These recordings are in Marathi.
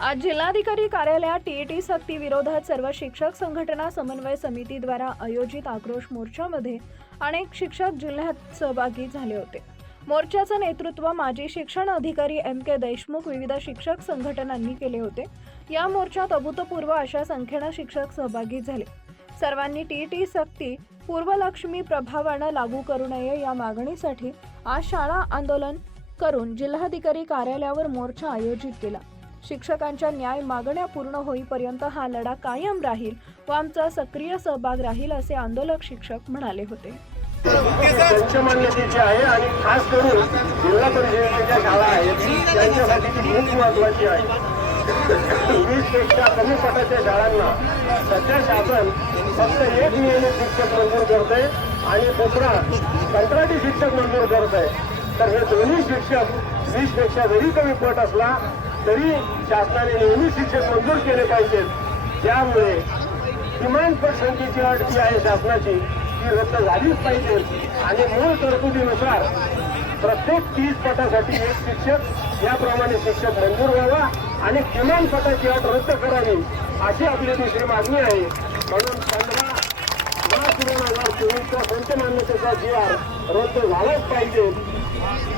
आज जिल्हाधिकारी कार्यालयात टीईटी सक्ती विरोधात सर्व शिक्षक संघटना समन्वय समितीद्वारा आयोजित आक्रोश मोर्चामध्ये अनेक शिक्षक जिल्ह्यात सहभागी झाले होते। मोर्चाचं नेतृत्व माजी शिक्षण अधिकारी MK देशमुख विविध शिक्षक संघटनांनी केले होते। या मोर्चात अभूतपूर्व अशा संख्येने शिक्षक सहभागी झाले। सर्वांनी टीईटी सक्ती पूर्वलक्ष्मी प्रभावाने लागू करू नये या मागणीसाठी आज शाळा आंदोलन करून जिल्हाधिकारी कार्यालयावर मोर्चा आयोजित केला। शिक्षकांच्या न्याय मागण्या पूर्ण होईपर्यंत हा लढा कायम राहील व आमचा सक्रिय सहभाग राहील असे आंदोलक शिक्षक म्हणाले होते। पंचमान्यतेची आहे आणि खास करून जिल्हा परिषदेच्या शाळा आहेत त्यांच्यासाठी ती खूप महत्त्वाची आहे। 20 पेक्षा कमी पटाच्या शाळांना सध्या शासन फक्त एक नियमित शिक्षक मंजूर करते आणि दुसरा कंत्राटी शिक्षक मंजूर करते। तर हे दोन्ही शिक्षक 20 पेक्षा जरी कमी पट असला तरी शासनाने नेहमी शिक्षक मंजूर केले पाहिजेत। त्यामुळे किमान पटसंख्येची अट जी आहे शासनाची ती रद्द झालीच पाहिजे आणि मूळ तरतुदीनुसार प्रत्येक 30 पटासाठी एक शिक्षक याप्रमाणे शिक्षक मंजूर व्हावा आणि किमान पटाची अट रद्द करावी अशी आपली दुसरी मागणी आहे। म्हणून 15/10/2024चा पंचमान्यतेचा GR रद्द झालाच पाहिजे।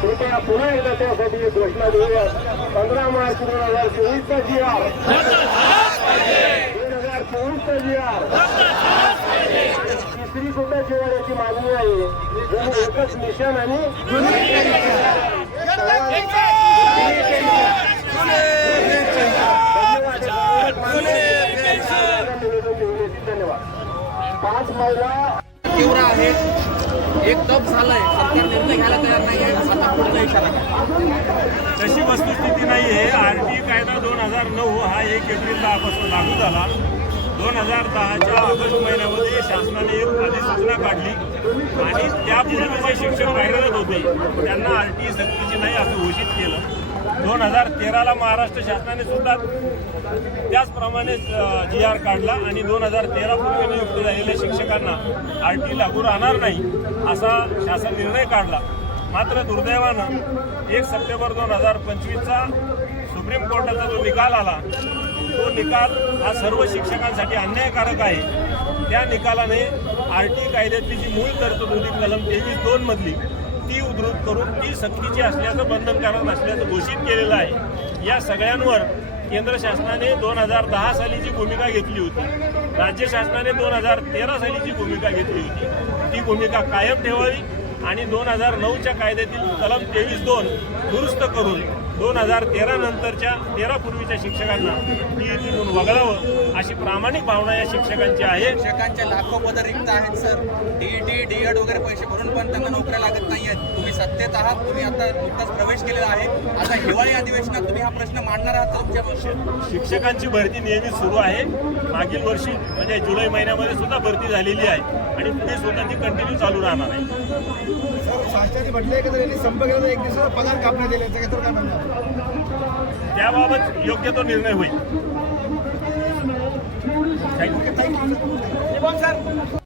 कृपया पुन्हा एकदा त्यासाठी एक घोषणा देऊया। 15 मार्च 2024चा GR 2024चा GR तिसरी सुद्धा जिव्हाळ्याची मागणी आहे। जणू एकच मिशन आणि धन्यवाद। 5 महिला तीव्र आहे, एक दब झालंय, सरकार निर्णय घ्यायला तयार नाही आहे, आता पुढचा इशारा। तशी वस्तुस्थिती नाही आहे। RT कायदा 2009 हा 1 एप्रिल पासून लागू झाला। 2010च्या ऑगस्ट महिन्यामध्ये शासनाने एक अधिसूचना काढली आणि त्यापूर्वी जे शिक्षक कार्यरत होते त्यांना RT सक्तीची नाही असं घोषित केलं। 2013ला महाराष्ट्र शासनाने सुद्धा त्याचप्रमाणे GR काढला आणि 2013 पूर्वी नियुक्त झालेल्या शिक्षकांना RT लागू राहणार नाही असा शासन निर्णय काढला। मात्र दुर्दैवानं 1 सप्टेंबर 2025चा सुप्रीम कोर्टाचा जो निकाल आला तो निकाल हा सर्व शिक्षकांसाठी अन्यायकारक आहे। त्या निकालाने RT कायद्यातली जी मूळ तरतूद होती कलम 23(2) मधली ती उद्धृत करून ती सक्तीची असल्याचं बंधनकारक असल्याचं घोषित केलेलं आहे। या सगळ्यांवर केंद्र शासनाने 2010 साली जी भूमिका घेतली होती, राज्य शासनाने 2013 साली जी भूमिका घेतली होती ती भूमिका कायम ठेवावी आणि 2009च्या कायद्यातील कलम 23(2) दुरुस्त करून 2013 नंतरच्या 13 पूर्वीच्या शिक्षकांना टीईटीतून वगळावं अशी प्रामाणिक भावना या शिक्षकांची आहे। शिक्षकांचे लाखो पद रिक्त आहेत सर, टीईटी DED वगैरे पैसे भरून पण त्यांना नोकऱ्या लागत नाही आहेत। तुम्ही सत्तेत आहात, तुम्ही आता नुकताच प्रवेश केलेला आहे, आता हिवाळी अधिवेशनात तुम्ही हा प्रश्न मांडणार आहात तर तुमच्या शिक्षकांची भरती नेहमी सुरू आहे। मागील वर्षी म्हणजे जुलै महिन्यामध्ये सुद्धा भरती झालेली आहे आणि पुढे सुद्धा ती कंटिन्यू चालू राहणार आहे। शासनाने म्हटलंय की जर संप केला तर 1 दिवसाचा पगार कापण्यात येईल, याचा काय म्हणणार? त्याबाबत योग्य तो निर्णय होईल। Thank you sir.